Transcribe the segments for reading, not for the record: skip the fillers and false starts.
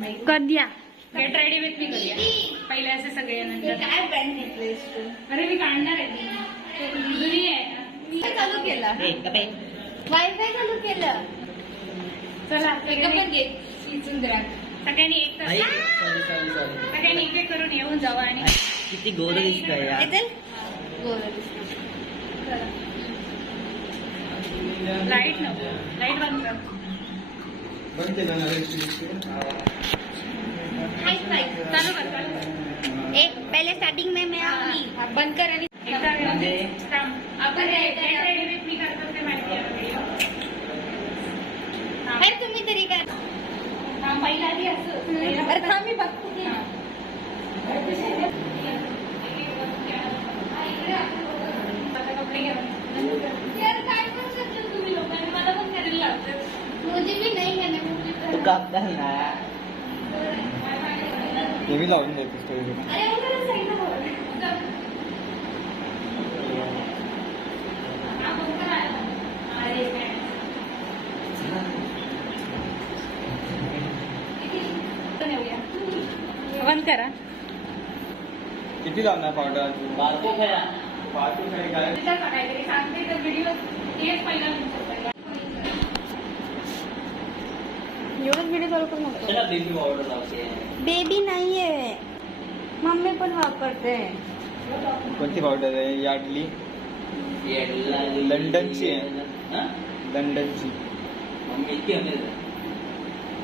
करूया get ready with me करूया पहिले असे सगळे नंतर काय पॅन्ट घेतलीस तू? अरे मी काढणार आहे ती जुनी आहे ना. काय चालू केलं? वायफाय चालू केलं. चला पण घे. सुंदर. सगळ्यांनी एक तर सॉरी सगळ्यांनी एक एक करून येऊन जावं आणि किती गोड दिसतंय यार. येते? लाईट नको लाईट बंद कर चालू कर एक पहले स्टार्टिंग में मैं आऊंगी. बंद कर आणि एकदा म्हणजे? आपण गेट रेडी विथ मी करतो ते माहिती आहे व्हिडिओ अरे तुम्ही तरी काय? पहिला आधी असं अरे थांब मी बघतो की. कपडे यार काय पण करतो तुम्ही लोकांनी मला पण करायला लागतं मुझे भी नहीं है ना मुझे तू कापता ना. ते मी लावून देतो स्टोरी. अरे उधर साइड में बंद करा किती लावणार पावडर? बारको खेळा. पाहतो काय काहीतरी सांगते तर व्हिडिओ तेच पहिला एवढंच व्हिडिओ चालू करू नको. चला बेबी पावडर लावते. बेबी नाहीये मम्मी पण वापरते. कोणती पावडर आहे? यार्डली लंडनची आहे. हा? लंडनची मम्मी इतकी हमेल.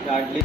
यार्डली.